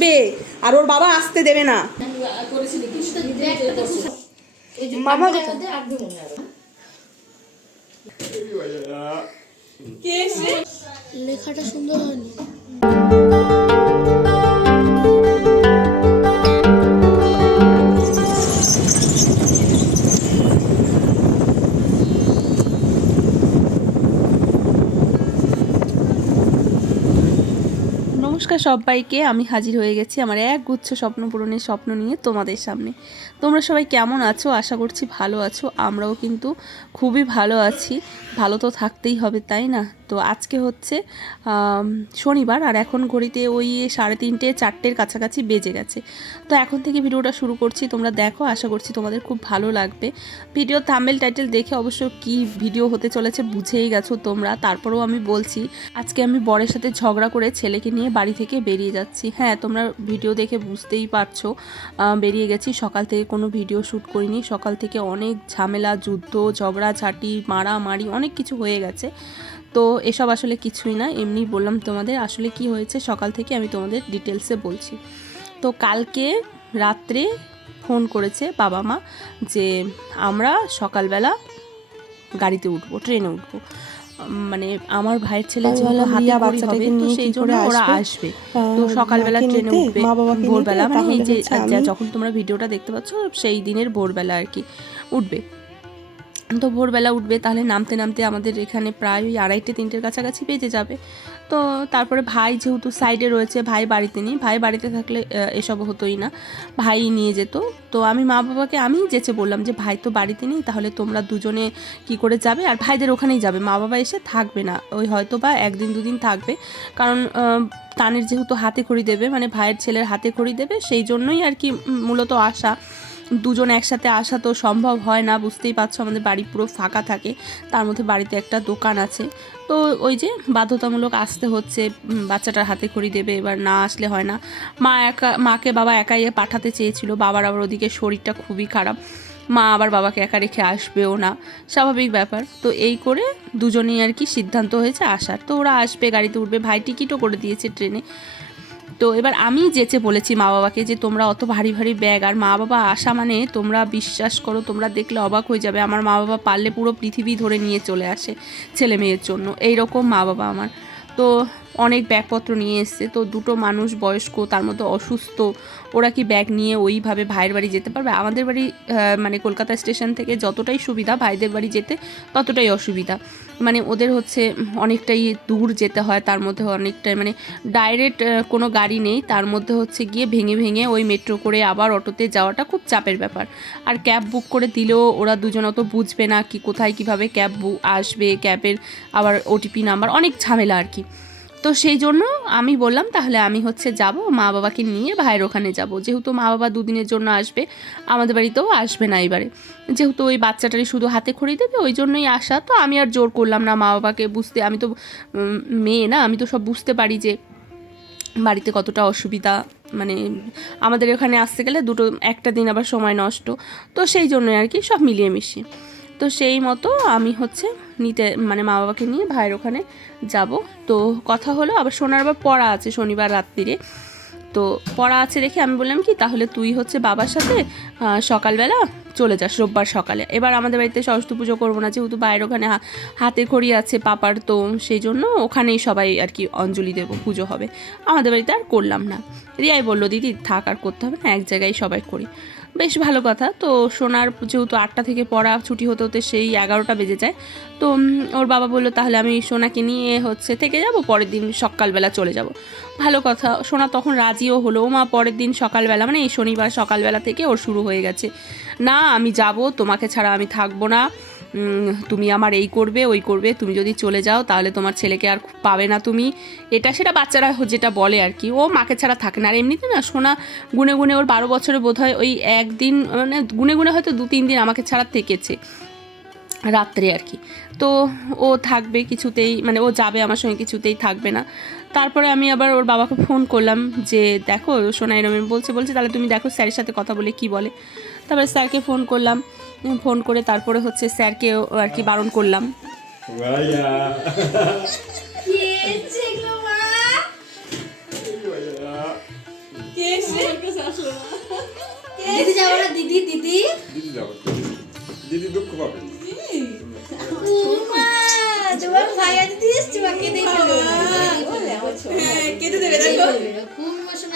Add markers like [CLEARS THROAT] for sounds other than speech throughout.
বে আর ওর বাবা আসতে দেবে না। মামা লেখাটা সুন্দর হয়নি। সবাইকে আমি হাজির হয়ে গেছি আমার এক গুচ্ছ স্বপ্ন পূরণের স্বপ্ন নিয়ে তোমাদের সামনে। তোমরা সবাই কেমন আছো? আশা করছি ভালো আছো। আমরাও কিন্তু খুবই ভালো আছি। ভালো তো থাকতেই হবে, তাই না? তো আজকে হচ্ছে শনিবার আর এখন ঘড়িতে ওই সাড়ে তিনটে, চারটের কাছাকাছি বেজে গেছে। তো এখন থেকে ভিডিওটা শুরু করছি। তোমরা দেখো, আশা করছি তোমাদের খুব ভালো লাগবে। ভিডিও থাম্বেল টাইটেল দেখে অবশ্য কি ভিডিও হতে চলেছে বুঝেই গেছো তোমরা। তারপরেও আমি বলছি, আজকে আমি বরের সাথে ঝগড়া করে ছেলেকে নিয়ে বাড়ি থেকে বেরিয়ে যাচ্ছি। হ্যাঁ তোমরা ভিডিও দেখে বুঝতেই পারছ বেরিয়ে গেছি। সকাল থেকে কোনো ভিডিও শ্যুট করিনি। সকাল থেকে অনেক ঝামেলা, যুদ্ধ, ঝগড়াঝাটি, মারামারি অনেক কিছু হয়ে গেছে। তো এসব আসলে কিছুই না। এমনি বললাম তোমাদের আসলে কি হয়েছে। সকাল থেকে আমি তোমাদের ডিটেলসে বলছি। তো কালকে রাত্রে ফোন করেছে বাবা মা যে আমরা সকালবেলা গাড়িতে উঠবো, ট্রেনে উঠবো। মানে আমার ভাইয়ের ছেলে যেহেতু হাতে বাচ্চাটাকে নিয়ে সেই জন্য ওরা আসবে? তো সকালবেলা ট্রেনে উঠবে ভোরবেলা। মানে এই যে যখন তোমরা ভিডিওটা দেখতে পাচ্ছ সেই দিনের ভোরবেলা আর কি উঠবে। তো ভোরবেলা উঠবে, তাহলে নামতে নামতে আমাদের এখানে প্রায় ওই আড়াইটে, তিনটের কাছাকাছি বেজে যাবে। তো তারপরে ভাই যেহেতু সাইডে রয়েছে, ভাই বাড়িতে নেই, ভাই বাড়িতে থাকলে এসব হতোই না। ভাই নিয়ে যেত। তো আমি মা বাবাকে, আমি যেচে বললাম যে, ভাই তো বাড়িতে নেই, তাহলে তোমরা দুজনে কি করে যাবে? আর ভাইদের ওখানেই যাবে। মা বাবা এসে থাকবে না। ওই হয়তো বা একদিন, দুদিন থাকবে। কারণ তানের যেহেতু হাতে খড়ি দেবে মানে ভাইয়ের ছেলের হাতে খড়ি দেবে, সেই জন্যই আর কি মূলত আসা। দুজন একসাথে আসা তো সম্ভব হয় না, বুঝতেই পারছ আমাদের বাড়ি পুরো ফাঁকা থাকে, তার মধ্যে বাড়িতে একটা দোকান আছে। তো ওই যে বাধ্যতামূলক আসতে হচ্ছে বাচ্চাটার হাতে খড়ি দেবে, এবার না আসলে হয় না। মা একা, মাকে বাবা একাই পাঠাতে চেয়েছিল, বাবার আবার ওদিকে শরীরটা খুবই খারাপ। মা আবার বাবাকে একা রেখে আসবেও না, স্বাভাবিক ব্যাপার। তো এই করে দুজনেই আর কি সিদ্ধান্ত হয়েছে আসার। তো ওরা আসবে, গাড়িতে উঠবে, ভাই টিকিটও করে দিয়েছে ট্রেনে। তো এবার আমি যেচে বলেছি মা বাবাকে যে তোমরা অত ভারী ভারী ব্যাগ, আর মা বাবা আসা মানে তোমরা বিশ্বাস করো, তোমরা দেখলে অবাক হয়ে যাবে। আমার মা বাবা পারলে পুরো পৃথিবী ধরে নিয়ে চলে আসে ছেলে মেয়ের জন্য। এই রকম মা বাবা আমার। তো অনেক ব্যাগপত্র নিয়ে এসছে। তো দুটো মানুষ বয়স্ক, তার মধ্যে অসুস্থ, ওরা কি ব্যাগ নিয়ে ওইভাবে ভাইয়ের বাড়ি যেতে পারবে? আমাদের বাড়ি মানে কলকাতা স্টেশন থেকে যতটাই সুবিধা ভাইদের বাড়ি যেতে, ততটাই অসুবিধা। মানে ওদের হচ্ছে অনেকটাই দূর যেতে হয়, তার মধ্যে অনেকটাই মানে ডাইরেক্ট কোনো গাড়ি নেই, তার মধ্যে হচ্ছে গিয়ে ভেঙে ভেঙে ওই মেট্রো করে আবার অটোতে যাওয়াটা খুব চাপের ব্যাপার। আর ক্যাব বুক করে দিলেও ওরা দুজন অত বুঝবে না কি কোথায় কীভাবে ক্যাব বুক আসবে ক্যাবের আবার ওটিপি নাম্বার অনেক ঝামেলা আর কি। তো সেই জন্য আমি বললাম, তাহলে আমি হচ্ছে যাব মা বাবাকে নিয়ে ভাইয়ের ওখানে যাব। যেহেতু মা বাবা দুদিনের জন্য আসবে, আমাদের বাড়িতেও আসবে না এবারে। যেহেতু ওই বাচ্চাটারই শুধু হাতে খড়ি দেবে, ওই জন্যই আসা। তো আমি আর জোর করলাম না মা বাবাকে বুঝতে। আমি তো মেয়ে না, আমি তো সব বুঝতে পারি যে বাড়িতে কতটা অসুবিধা। মানে আমাদের এখানে আসতে গেলে দুটো, একটা দিন আবার সময় নষ্ট। তো সেই জন্যই আর কি সব মিলিয়ে মিশিয়ে। তো সেই মতো আমি হচ্ছে নিতে মানে মা বাবাকে নিয়ে ভাইয়ের ওখানে যাব। তো কথা হলো, আবার শোনার আবার পড়া আছে শনিবার রাত্রিরে। তো পড়া আছে রেখে আমি বললাম কি, তাহলে তুই হচ্ছে বাবার সাথে সকালবেলা চলে যাস রোববার সকালে। এবার আমাদের বাড়িতে সরস্বতী পুজো করব না, যেহেতু বাইরের ওখানে হাতে খড়ি আছে, পাপার তো সেই জন্য ওখানেই সবাই আর কি অঞ্জলি দেবো, পুজো হবে। আমাদের বাড়িতে আর করলাম না। রিয়াই বলল, দিদি, থাক, আর করতে হবে না, এক জায়গায় সবাই করি। বেশ ভালো কথা। তো সোনার যেহেতু আটটা থেকে পড়া ছুটি হতে হতে সেই এগারোটা বেজে যায়। তো ওর বাবা বলল, তাহলে আমি সোনাকে নিয়ে হচ্ছে থেকে যাব, পরের দিন সকালবেলা চলে যাব। ভালো কথা, সোনা তখন রাজিও হলো। ও মা পরের দিন সকালবেলা মানে এই শনিবার সকালবেলা থেকে ওর শুরু হয়ে গেছে। না, আমি যাব, তোমাকে ছাড়া আমি থাকব না। তুমি আমার এই করবে, ওই করবে, তুমি যদি চলে যাও তাহলে তোমার ছেলেকে আর পাবে না তুমি। এটা সেটা বাচ্চারা যেটা বলে আর কি। ও মাকে ছাড়া থাকে না। আর এমনিতে না সোনা গুনে গুনে ওর বারো বছরে বোধ হয় ওই একদিন মানে গুনে গুনে হয়তো দু তিন দিন আমাকে ছাড়া থেকেছে রাত্রে আর কি। তো ও থাকবে কিছুতেই মানে ও যাবে আমার সঙ্গে কিছুতেই থাকবে না। তারপরে আমি আবার ওর বাবাকে ফোন করলাম যে, দেখো সোনা এরম বলছে বলছে, তাহলে তুমি দেখো স্যারের সাথে কথা বলে কি বলে? তারপরে স্যারকে ফোন করলাম। ফোন করে তারপরে হচ্ছে স্যারকে আর কি বারণ করলাম. দিদি যাব না দিদি দিদি। দিদি যাবে দিদি। দুঃখ পাবে উমা তোমার ভাই আজ দিস তোমাকে দেখে। কেটে দেবে দেখো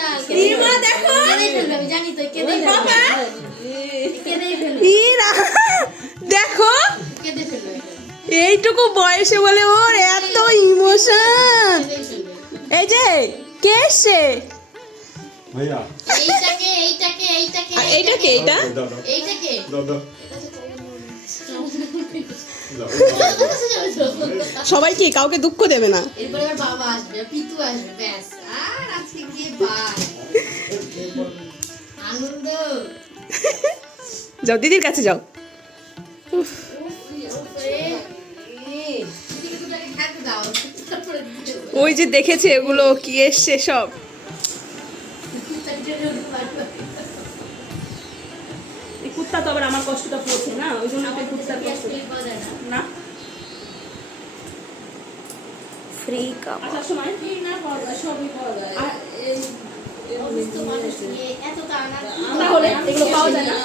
খুব দেখো। জানি তো কেঁদে এইটুকু বয়সে বলে ওর এত ইমোশন। এই যে কে এসছে? ভাইয়া। এইটাকে এইটাকে এইটাকে এইটা এইটাকে। সবাই কি কাউকে দুঃখ দেবে না এরপরে আমার বাবা আসবে পিতু আসবে ব্যাস আর আজকে কি বাই আনন্দ যাও দিদির কাছে যাও। ওই যে দেখেছে এগুলো কি এসছে সব কুত্তা তো আবার আমার কষ্টটা পড়ছে না ওই জন্য তো কুত্তার কষ্ট। না। না? ফ্রি কাপ আসার সময়? আর অসুস্থ মানুষ নিয়ে এত টানা তাহলে এগুলো পাওয়া যায় না।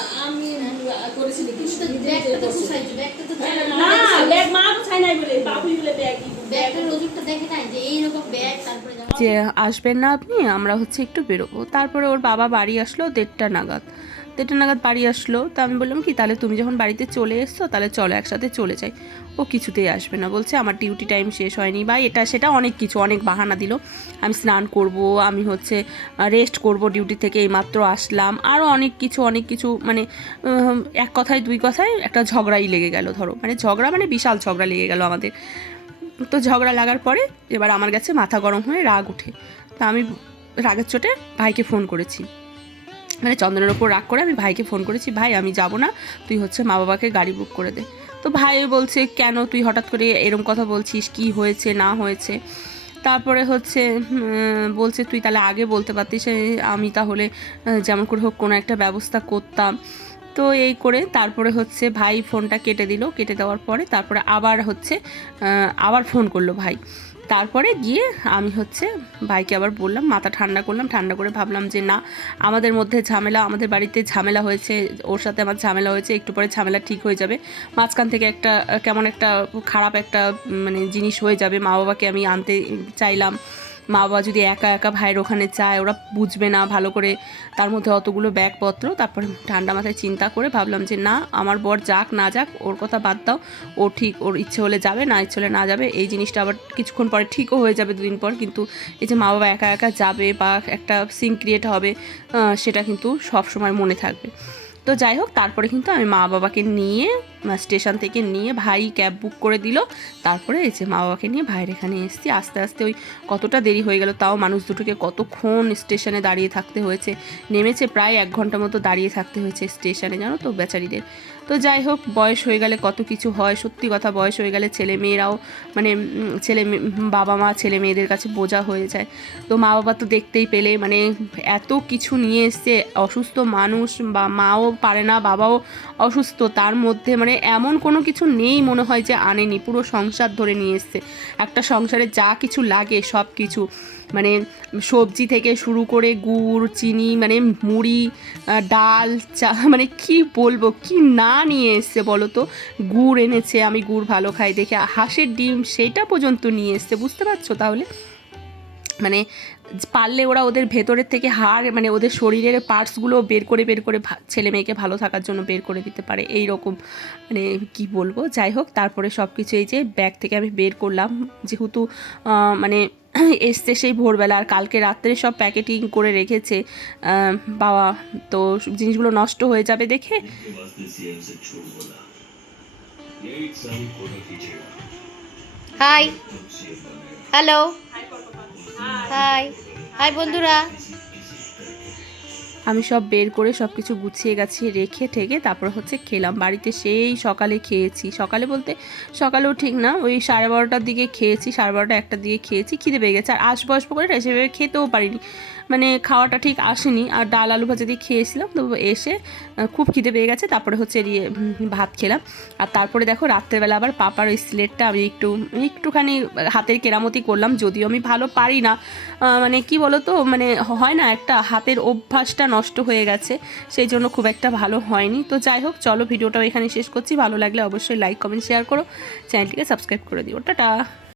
ব্যাগটা তো গুছাইছে, ব্যাগটা তো না। না ব্যাগ মা গুছাই নাই বলে বাবুই বলে ব্যাগ ব্যাগটার ওজনটা দেখে নাই যে এইরকম ব্যাগ তারপরে যে আসবেন না আপনি আমরা হচ্ছে একটু বেরোবো। তারপরে ওর বাবা বাড়ি আসলো দেড়টা নাগাদ। দেড়টা নাগাদ বাড়ি আসলো। তা আমি বললাম, কি, তাহলে তুমি যখন বাড়িতে চলে এসছো, তাহলে চলো একসাথে চলে যাই। ও কিছুতেই আসবে না। বলছে, আমার ডিউটি টাইম শেষ হয়নি বা এটা সেটা অনেক কিছু, অনেক বাহানা দিল। আমি স্নান করব, আমি হচ্ছে রেস্ট করব ডিউটি থেকে এইমাত্র আসলাম। আরও অনেক কিছু অনেক কিছু মানে এক কথায়, দুই কথায় একটা ঝগড়াই লেগে গেল, ধরো। মানে ঝগড়া মানে বিশাল ঝগড়া লেগে গেল আমাদের। তো ঝগড়া লাগার পরে এবার আমার কাছে মাথা গরম হয়ে রাগ ওঠে তা আমি রাগের চোটে ভাইকে ফোন করেছি। মানে চন্দনের ওপর রাগ করে আমি ভাইকে ফোন করেছি, ভাই, আমি যাব না, তুই হচ্ছে মা বাবাকে গাড়ি বুক করে দে। তো ভাই বলছে, কেন তুই হঠাৎ করে এরম কথা বলছিস? কি হয়েছে, না হয়েছে? তারপরে হচ্ছে বলছে, তুই তাহলে আগে বলতে পারতিস আমি তাহলে যেমন করে হোক কোনো একটা ব্যবস্থা করতাম। তো এই করে তারপরে হচ্ছে ভাই ফোনটা কেটে দিল, কেটে দেওয়ার পরে তারপরে আবার হচ্ছে আবার ফোন করল ভাই। তারপরে গিয়ে আমি হচ্ছে ভাইকে আবার বললাম, মাথা ঠান্ডা করলাম, ঠান্ডা করে ভাবলাম যে না, আমাদের মধ্যে ঝামেলা, আমাদের বাড়িতে ঝামেলা হয়েছে, ওর সাথে আমার ঝামেলা হয়েছে, একটু পরে ঝামেলা ঠিক হয়ে যাবে। মাঝখান থেকে একটা, কেমন একটা খারাপ একটা মানে জিনিস হয়ে যাবে মা বাবাকে আমি আনতে চাইলাম। মা বাবা যদি একা একা ভাইয়ের ওখানে চায় ওরা বুঝবে না ভালো করে। তার মধ্যে অতগুলো ব্যাগপত্র, তারপরে ঠান্ডা মাথায় চিন্তা করে ভাবলাম যে, না, আমার বর যাক, না যাক, ওর কথা বাদ দাও। ও ঠিক, ওর ইচ্ছে হলে যাবে, না ইচ্ছে হলে না যাবে। এই জিনিসটা আবার কিছুক্ষণ পরে ঠিকও হয়ে যাবে দুদিন পর। কিন্তু এই যে মা বাবা একা একা যাবে বা একটা সিন ক্রিয়েট হবে সেটা কিন্তু সব সময় মনে থাকবে। তো যাই হোক, তারপরে কিন্তু আমি মা বাবাকে নিয়ে স্টেশন থেকে নিয়ে ভাই ক্যাব বুক করে দিল। তারপরে এই যে মা বাবাকে নিয়ে ভাইয়ের এখানে এসেছি। আস্তে আস্তে ওই কতটা দেরি হয়ে গেল তাও মানুষ দুটোকে কতক্ষণ স্টেশনে দাঁড়িয়ে থাকতে হয়েছে। নেমেছে প্রায় এক ঘণ্টা মতো দাঁড়িয়ে থাকতে হয়েছে স্টেশনে, জানো তো, বেচারিদের। তো যাই হোক, বয়স হয়ে গেলে কত কিছু হয়। সত্যি কথা, বয়স হয়ে গেলে ছেলে মেয়েরাও মানে ছেলে বাবা মা, ছেলে মেয়েদের কাছে বোঝা হয়ে যায়। তো মা বাবা তো দেখতেই পেলে মানে এত কিছু নিয়ে এসছে। অসুস্থ মানুষ বা মাও পারে না, বাবাও অসুস্থ। তার মধ্যে মানে এমন কোনো কিছু নেই মনে হয় যে আনেনি, পুরো সংসার ধরে নিয়ে এসছে। একটা সংসারে যা কিছু লাগে সব কিছু। মানে সবজি থেকে শুরু করে গুড়, চিনি মানে মুড়ি ডাল, চা মানে কি বলব, কি না নিয়ে এসছে বলো তো? গুড় এনেছে, আমি গুড় ভালো খাই দেখে, হাঁসের ডিম সেটা পর্যন্ত নিয়ে এসছে, বুঝতে পারছ তাহলে? মানে পারলে ওরা ওদের ভেতরের থেকে হাড় মানে ওদের শরীরের পার্টসগুলো বের করে বের করে ভা- ছেলে মেয়েকে ভালো থাকার জন্য বের করে দিতে পারে। এই রকম মানে কি বলব? যাই হোক তারপরে সব কিছু এই যে ব্যাগ থেকে আমি বের করলাম। যেহেতু মানে [CLEARS THROAT] এসছে সেই ভোরবেলা আর কালকে রাত্রে সব প্যাকেটিং করে রেখেছে বাবা তো জিনিসগুলো নষ্ট হয়ে যাবে দেখে। Hi hello hi. হাই বন্ধুরা। আমি সব বের করে সব কিছু গুছিয়ে গাছিয়ে রেখে ঠেকে তারপর হচ্ছে খেলাম। বাড়িতে সেই সকালে খেয়েছি। সকালে বলতে সকালেও ঠিক না, ওই সাড়ে বারোটার দিকে খেয়েছি, সাড়ে বারোটা একটার দিকে খেয়েছি, খিদে পেয়ে গেছে। আর আসব আসব করে সেভাবে খেতেও পারিনি। মানে খাওয়াটা ঠিক আসেনি। আর ডাল আলু ভাজা দিয়ে খেয়েছিলাম, তো এসে খুব খিদে পেয়ে গেছে, তারপরে হচ্ছে এরিয়ে ভাত খেলাম। আর তারপরে দেখো রাত্রেবেলা আবার পাপার ওই স্লেটটা আমি একটু, একটুখানি হাতের কেরামতি করলাম, যদিও আমি ভালো পারি না। মানে কি বলো তো মানে হয় না একটা হাতের অভ্যাসটা নষ্ট হয়ে গেছে, সেই জন্য খুব একটা ভালো হয়নি। তো যাই হোক, চলো ভিডিওটাও এখানে শেষ করছি, ভালো লাগলে অবশ্যই লাইক কমেন্ট শেয়ার করো। চ্যানেলটিকে সাবস্ক্রাইব করে দিও। টাটা!